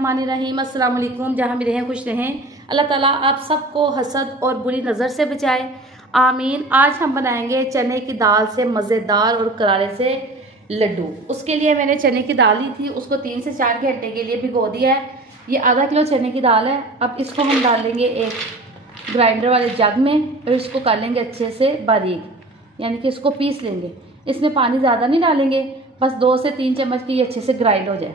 बिस्मिल्लाहिर्रहमानिर्रहीम। अस्सलाम वालेकुम। जहाँ भी रहें खुश रहें। अल्लाह ताला आप सबको हसद और बुरी नज़र से बचाए, आमीन। आज हम बनाएंगे चने की दाल से मज़ेदार और करारे से लड्डू। उसके लिए मैंने चने की दाल ली थी, उसको 3 से 4 घंटे के लिए भिगो दिया है। ये आधा किलो चने की दाल है। अब इसको हम डाल लेंगे एक ग्राइंडर वाले जग में और इसको कर लेंगे अच्छे से बारीक, यानी कि इसको पीस लेंगे। इसमें पानी ज़्यादा नहीं डालेंगे, बस 2 से 3 चम्मच की ये अच्छे से ग्राइंड हो जाए।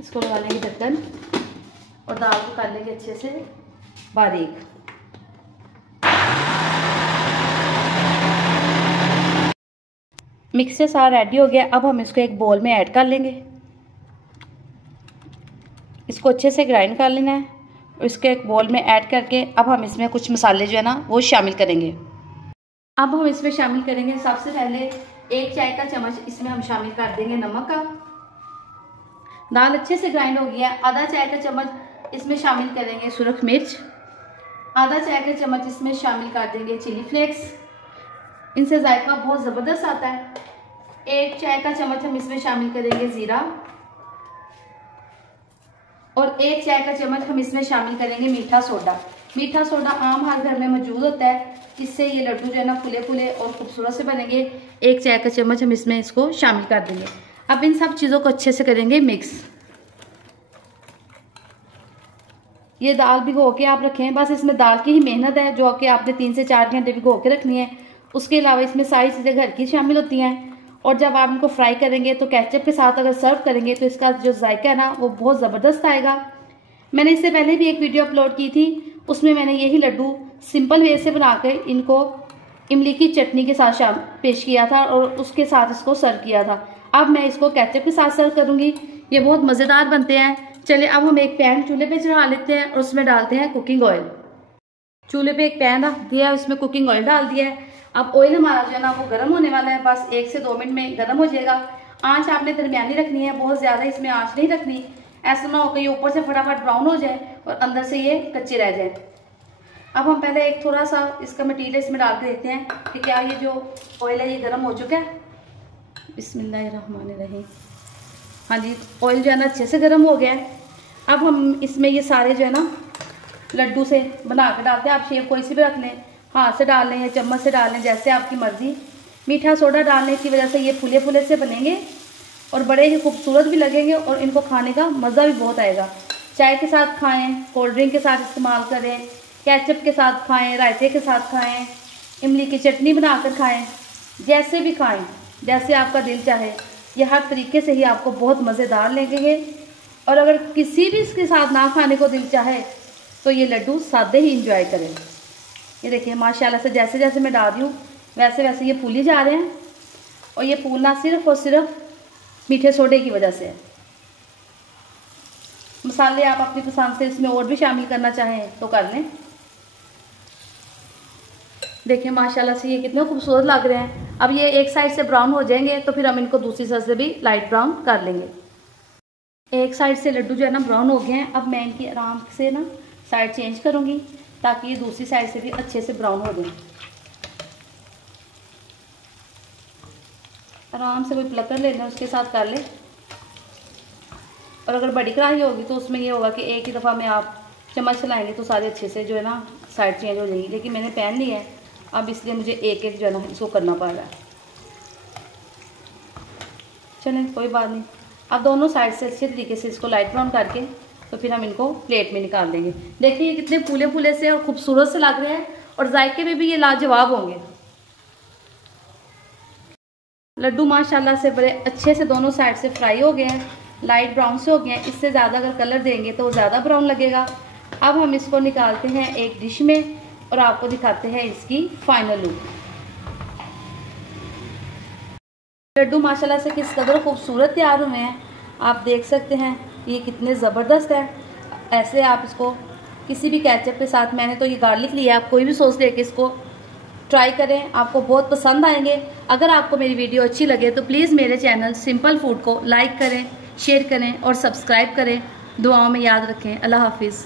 इसको लगा लेंगे ढक्कन और दाल को कर लेंगे अच्छे से बारीक। मिक्सर सारा रेडी हो गया। अब हम इसको एक बोल में ऐड कर लेंगे। इसको अच्छे से ग्राइंड कर लेना है और इसके एक बोल में ऐड करके अब हम इसमें कुछ मसाले जो है ना वो शामिल करेंगे। अब हम इसमें शामिल करेंगे सबसे पहले 1 चाय का चम्मच इसमें हम शामिल कर देंगे नमक का। दाल अच्छे से ग्राइंड हो गया। आधा चाय का चम्मच इसमें शामिल करेंगे सुरख मिर्च। आधा चाय का चम्मच इसमें शामिल कर देंगे चिली फ्लेक्स, इनसे जायका बहुत ज़बरदस्त आता है। 1 चाय का चम्मच हम इसमें शामिल करेंगे ज़ीरा और 1 चाय का चम्मच हम इसमें शामिल करेंगे मीठा सोडा। मीठा सोडा आम हर घर में मौजूद होता है, इससे ये लड्डू जो है ना फुले फुले और खूबसूरत से बनेंगे। 1 चाय का चम्मच हम इसमें इसको शामिल कर देंगे। अब इन सब चीज़ों को अच्छे से करेंगे मिक्स। ये दाल भिगो के आप रखें, बस इसमें दाल की ही मेहनत है जो कि आपने 3 से 4 घंटे भिगो के रखनी है। उसके अलावा इसमें सारी चीज़ें घर की शामिल होती हैं। और जब आप इनको फ्राई करेंगे तो केचप के साथ अगर सर्व करेंगे तो इसका जो जायका है ना वो बहुत ज़बरदस्त आएगा। मैंने इससे पहले भी एक वीडियो अपलोड की थी, उसमें मैंने यही लड्डू सिंपल वे से बनाकर इनको इमली की चटनी के साथ पेश किया था और उसके साथ इसको सर्व किया था। अब मैं इसको केचप के साथ सर्व करूँगी। ये बहुत मज़ेदार बनते हैं। चलिए अब हम एक पैन चूल्हे पे चढ़ा लेते हैं और उसमें डालते हैं कुकिंग ऑयल। चूल्हे पे एक पैन रख दिया है, उसमें कुकिंग ऑयल डाल दिया है। अब ऑयल हमारा जो है ना वो गर्म होने वाला है, बस 1 से 2 मिनट में गर्म हो जाएगा। आंच आपने दरमियानी रखनी है, बहुत ज़्यादा इसमें आंच नहीं रखनी। ऐसा ना हो कि ये ऊपर से फटाफट ब्राउन हो जाए और अंदर से ये कच्चे रह जाए। अब हम पहले एक थोड़ा सा इसका मटीरियल इसमें डाल के देखते हैं कि क्या ये जो ऑयल है ये गर्म हो चुका है। बिस्मिल्लाहिर्रहमानिर्रहीम। हाँ जी, ऑयल जो है ना अच्छे से गर्म हो गया है। अब हम इसमें ये सारे जो है ना लड्डू से बना के डालते हैं। आप शेप कोई सी भी रख लें, हाथ से डाल लें या चम्मच से डाल लें, जैसे आपकी मर्जी। मीठा सोडा डालने की वजह से ये फुले फुले से बनेंगे और बड़े ही खूबसूरत भी लगेंगे और इनको खाने का मज़ा भी बहुत आएगा। चाय के साथ खाएं, कोल्ड ड्रिंक के साथ इस्तेमाल करें, केचप के साथ खाएं, रायते के साथ खाएं, इमली की चटनी बनाकर खाएं, जैसे भी खाएं, जैसे आपका दिल चाहे। ये हर तरीके से ही आपको बहुत मज़ेदार लगेंगे। और अगर किसी भी इसके साथ ना खाने को दिल चाहे तो ये लड्डू सादे ही इंजॉय करें। ये देखिए माशाल्लाह से जैसे जैसे मैं डाल रही हूँ वैसे वैसे ये फूली जा रहे हैं। और ये फूलना सिर्फ और सिर्फ मीठे सोडे की वजह से है। मसाले आप अपनी पसंद से इसमें और भी शामिल करना चाहें तो कर लें। देखिए माशाल्लाह से ये कितने खूबसूरत लग रहे हैं। अब ये एक साइड से ब्राउन हो जाएंगे तो फिर हम इनको दूसरी साइड से भी लाइट ब्राउन कर लेंगे। एक साइड से लड्डू जो है ना ब्राउन हो गए हैं। अब मैं इनकी आराम से ना साइड चेंज करूँगी ताकि ये दूसरी साइड से भी अच्छे से ब्राउन हो जाए। आराम से कोई प्लकर ले लें, उसके साथ कर ले। और अगर बड़ी कढ़ाई होगी तो उसमें ये होगा कि एक ही दफ़ा में आप चम्मच चलाएंगे तो सारे अच्छे से जो है ना साइड चेंज हो जाएगी। लेकिन मैंने पैन लिया है, अब इसलिए मुझे एक एक जो है ना इसको करना पड़ रहा है। चलें कोई बात नहीं। अब दोनों साइड से अच्छे तरीके से इसको लाइट ब्राउन करके तो फिर हम इनको प्लेट में निकाल देंगे। देखिए ये कितने फूले फूले से और खूबसूरत से लग रहे हैं और जायके में भी ये लाजवाब होंगे। लड्डू माशाल्लाह से बड़े अच्छे से दोनों साइड से फ्राई हो गए हैं, लाइट ब्राउन से हो गए हैं। इससे ज़्यादा अगर कलर देंगे तो वो ज़्यादा ब्राउन लगेगा। अब हम इसको निकालते हैं एक डिश में और आपको दिखाते हैं इसकी फाइनल लुक। लड्डू माशाल्लाह से किस कदर खूबसूरत तैयार हुए हैं, आप देख सकते हैं ये कितने ज़बरदस्त है। ऐसे आप इसको किसी भी केचप के साथ, मैंने तो ये गार्लिक लिया, आप कोई भी सॉस लेके इसको ट्राई करें, आपको बहुत पसंद आएंगे। अगर आपको मेरी वीडियो अच्छी लगे तो प्लीज़ मेरे चैनल सिंपल फूड को लाइक करें, शेयर करें और सब्सक्राइब करें। दुआओं में याद रखें। अल्लाह हाफिज़।